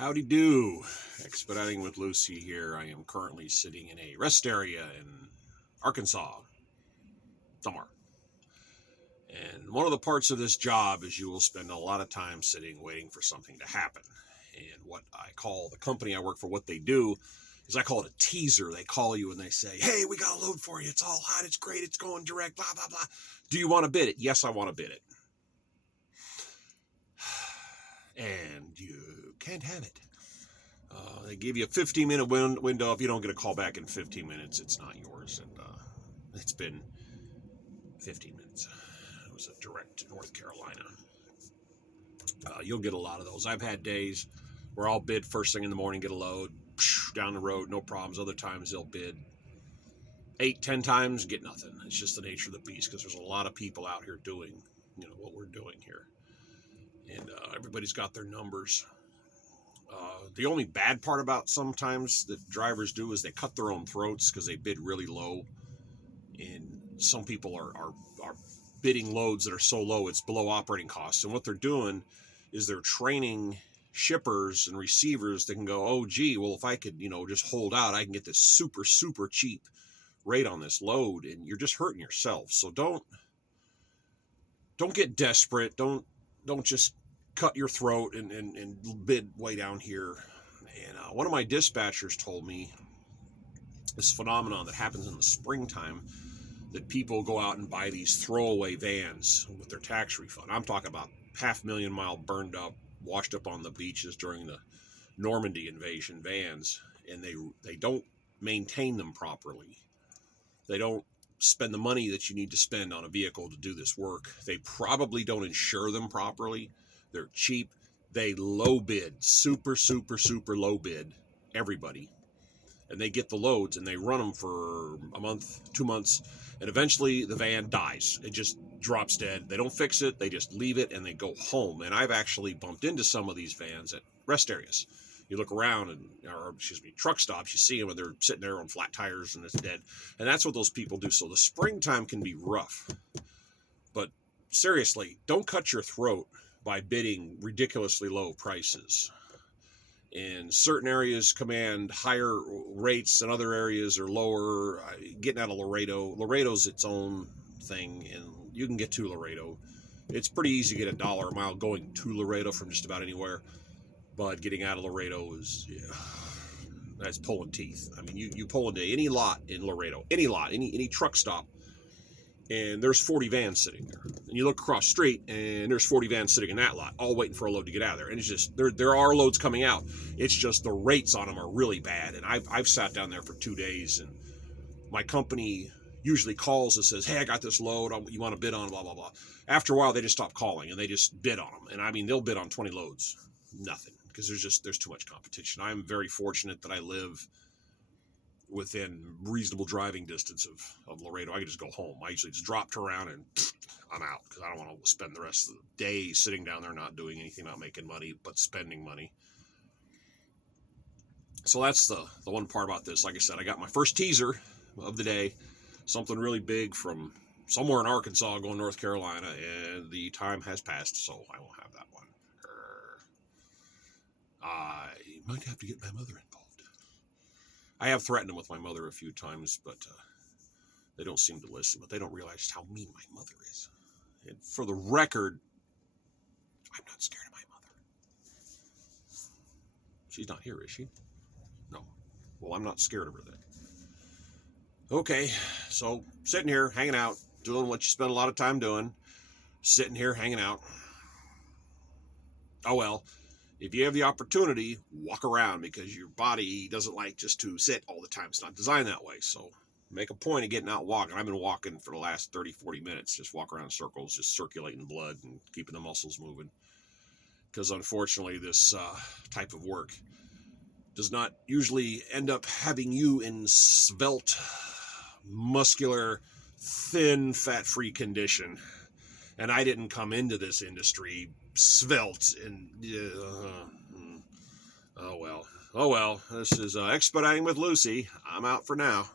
Howdy do. Expediting with Lucy here. I am currently sitting in a rest area in Arkansas, somewhere. And one of the parts of this job is you will spend a lot of time sitting waiting for something to happen. And what I call the company I work for, what they do is I call it a teaser. They call you and they say, hey, we got a load for you. It's all hot. It's great. It's going direct, blah, blah, blah. Do you want to bid it? Yes, I want to bid it. And you can't have it. They give you a 15-minute window. If you don't get a call back in 15 minutes, it's not yours. And it's been 15 minutes. It was a direct to North Carolina. You'll get a lot of those. I've had days where I'll bid first thing in the morning, get a load, down the road, no problems. Other times they'll bid 8-10 times, get nothing. It's just the nature of the beast because there's a lot of people out here doing, what we're doing here. And everybody's got their numbers. The only bad part about sometimes that drivers do is they cut their own throats because they bid really low. And some people are bidding loads that are so low it's below operating costs. And what they're doing is they're training shippers and receivers that can go, oh, gee, well, if I could, just hold out, I can get this super, super cheap rate on this load. And you're just hurting yourself. So don't get desperate. Don't just cut your throat and bid way down here. And one of my dispatchers told me this phenomenon that happens in the springtime, that people go out and buy these throwaway vans with their tax refund. I'm talking about 500,000 mile burned up, washed up on the beaches during the Normandy invasion vans, and they don't maintain them properly. They don't spend the money that you need to spend on a vehicle to do this work. They probably don't insure them properly. They're cheap. They low bid, super, super, super low bid everybody. And they get the loads and they run them for a month, 2 months, and eventually the van dies. It just drops dead. They don't fix it. They just leave it and they go home. And I've actually bumped into some of these vans at rest areas. You look around truck stops, you see them and they're sitting there on flat tires and it's dead. And that's what those people do. So the springtime can be rough. But seriously, don't cut your throat by bidding ridiculously low prices. And certain areas command higher rates and other areas are lower. Getting out of Laredo's its own thing, and you can get to Laredo. It's pretty easy to get $1 a mile going to Laredo from just about anywhere. But getting out of Laredo that's pulling teeth. I mean, you pull into any lot in Laredo, any truck stop, and there's 40 vans sitting there. And you look across the street, and there's 40 vans sitting in that lot, all waiting for a load to get out of there. And it's just, there are loads coming out. It's just the rates on them are really bad. And I've sat down there for 2 days, and my company usually calls and says, hey, I got this load, you want to bid on, blah, blah, blah. After a while, they just stop calling, and they just bid on them. And I mean, they'll bid on 20 loads. Nothing. Because there's too much competition. I'm very fortunate that I live within reasonable driving distance of Laredo. I can just go home. I usually just drop to around and I'm out because I don't want to spend the rest of the day sitting down there not doing anything, not making money, but spending money. So that's the one part about this. Like I said, I got my first teaser of the day, something really big from somewhere in Arkansas going North Carolina, and the time has passed, so I won't have that one. I might have to get my mother involved. I have threatened them with my mother a few times, but they don't seem to listen. But they don't realize just how mean my mother is. And for the record, I'm not scared of my mother. She's not here, is she? No. Well, I'm not scared of her then. Okay, so sitting here, hanging out, doing what you spend a lot of time doing. Sitting here, hanging out. Oh, well. If you have the opportunity, walk around because your body doesn't like just to sit all the time. It's not designed that way. So make a point of getting out walking. I've been walking for the last 30, 40 minutes. Just walk around in circles, just circulating blood and keeping the muscles moving. Because unfortunately, this type of work does not usually end up having you in svelte, muscular, thin, fat-free condition. And I didn't come into this industry svelte and oh well. This is Expediting with Lucy. I'm out for now.